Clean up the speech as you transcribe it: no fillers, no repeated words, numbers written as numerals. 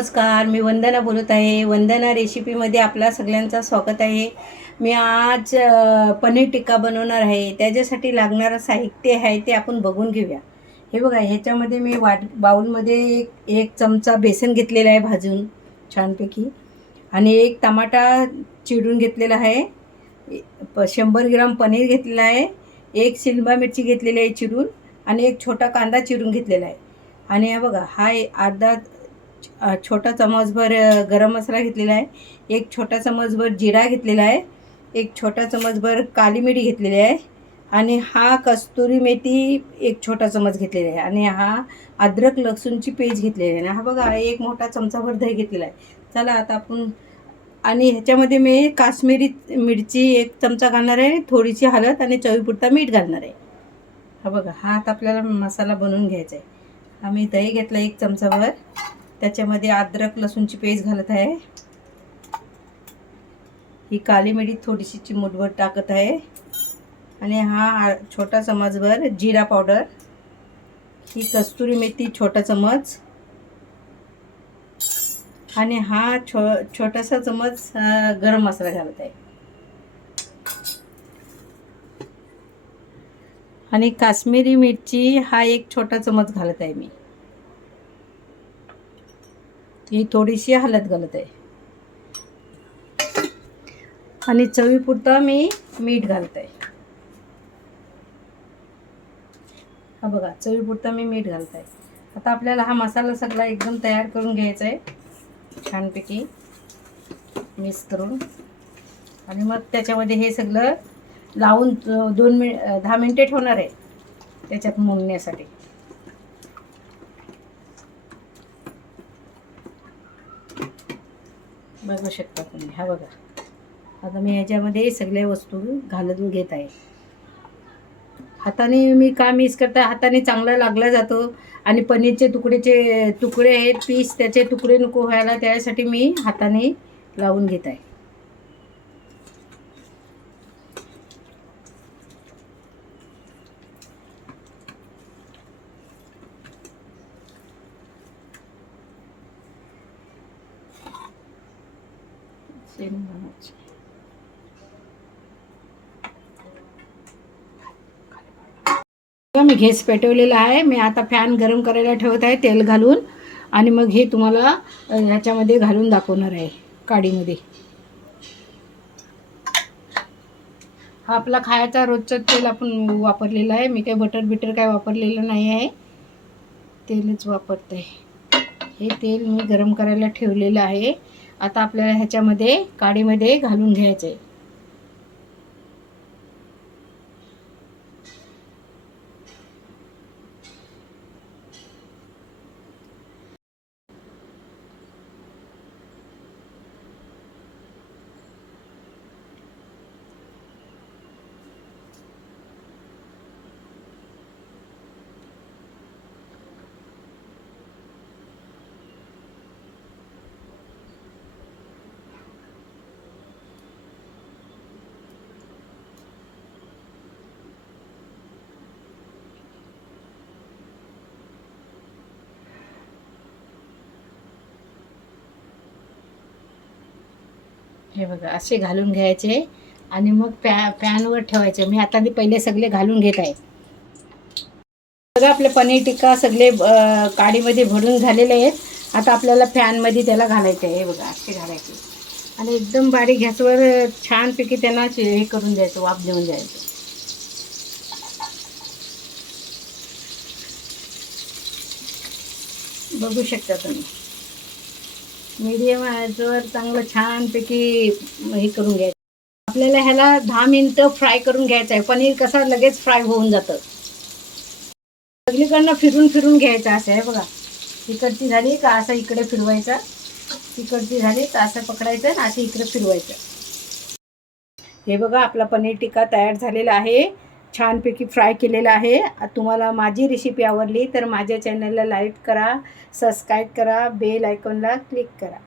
नमस्कार, मी वंदना बोलत आहे. वंदना रेसिपीमध्ये आपला सगळ्यांचं स्वागत आहे. मी आज पनीर टिक्का बनवणार आहे. त्याच्यासाठी लागणारं साहित्य आहे ते आपण बघून घेऊया. हे बघा, ह्याच्यामध्ये मी बाउलमध्ये एक चमचा बेसन घेतलेला आहे भाजून छानपैकी, आणि एक टमाटा चिरून घेतलेला आहे, 100 ग्राम पनीर घेतलेला आहे, एक सिमला मिरची घेतलेली आहे चिरून, आणि एक छोटा कांदा चिरून घेतलेला आहे. आणि हे बघा, हा अर्धा छोटा चमचभर गरम मसाला घेतलेला आहे, एक छोटा चमचभर जिरा घेतलेला आहे, एक छोटा चमचभर काली मिरी घेतलेली आहे, आणि हा कस्तुरी मेथी एक छोटा चमच घेतलेला आहे, आणि हा अद्रक लसूणची पेस्ट घेतलेली आहे. हा बघा, एक मोठा चमचाभर दही घेतलेला आहे. चला आता आपण, आणि ह्याच्यामध्ये मी काश्मीरी मिरची एक चमचा घालणार आहे, थोडीशी हळद आणि चवीपुरता मीठ घालणार आहे. हा बघा, हा आता आपल्याला मसाला बनवून घ्यायचा आहे. आम्ही दही घेतला एक चमचाभर, त्याच्यामध्ये अद्रक लसूणची पेस्ट घालत आहे, ही काली मिरी थोडीशी चिमूटभर टाकत आहे, आणि हा छोटा चमचभर जिरा पावडर, ही कस्तुरी मेथी छोटा चमच, आणि हा छोटासा चमच गरम मसाला घालत आहे, आणि काश्मीरी मिरची हा एक छोटा चमच घालत आहे मी, ही थोडीशी हळद घालत आहे, आणि चवीपुरता मी मीठ घालत आहे. हा बघा, चवीपुरता मी मीठ घालत आहे. आता आपल्याला हा मसाला सगळा एकदम तयार करून घ्यायचा आहे, छानपैकी मिक्स करून, आणि मग त्याच्यामध्ये हे सगळं लावून 10 मिनिटे ठेवणार आहे त्याच्यात मुरण्यासाठी. बघू शकता तुम्ही. हा बघा, आता मी याच्यामध्ये सगळ्या वस्तू घालून घेत आहे. हाताने मी का मिक्स करता, हाताने चांगला लागला जातो, आणि पनीरचे तुकडे आहेत, पीस त्याचे तुकडे नको व्हायला, त्यासाठी मी हाताने लावून घेत आहे. मी गॅस पेटवलेला आहे. मी आता फॅन गरम करायला ठेवत आहे तेल घालून, आणि मग हे तुम्हाला ह्याच्यामध्ये घालून दाखवणार आहे काडीमध्ये. हा आपला खायचा रोजचं तेल आपण वापरलेला आहे. मी काही बटर काय वापरलेलं नाही आहे, तेलच वापरते. हे तेल मी गरम करायला ठेवलेलं आहे. आता आपल्याला ह्याच्यामध्ये काडीमध्ये घालून घ्यायचं आहे. हे बघा, असे घालून घ्यायचे, आणि मग पॅनवर ठेवायचे. मी आता पहिले सगळे घालून घेत आहे. बघा, आपले पनीर टिक्का सगळे काडीमध्ये भरून झालेले आहेत. आता आपल्याला पॅनमध्ये त्याला घालायचं आहे. हे बघा, असे घालायचे, आणि एकदम बारीक गॅसवर छानपैकी त्यांना हे करून द्यायचं, वाफ देऊन द्यायचं. बघू शकता तुम्ही, मीडियम आचेवर चांगलं छानपैकी हे करून घ्यायचं. आपल्याला ह्याला 10 मिनिटं फ्राय करून घ्यायचं आहे. पनीर कसं लगेच फ्राय होऊन जातं. सगळीकडनं फिरून घ्यायचं. असं आहे बघा, इकडची झाली का असं इकडे फिरवायचं, इकडची झाली तर असं पकडायचं, आणि असं इकडे फिरवायचं. हे बघा, आपला पनीर टिक्का तयार झालेला आहे, छानपैकी फ्राय केलेला आहे. तुम्हाला माझी रेसिपी आवडली तर माझ्या चॅनलला लाईक करा, सबस्क्राईब करा, बेल आयकॉनला क्लिक करा.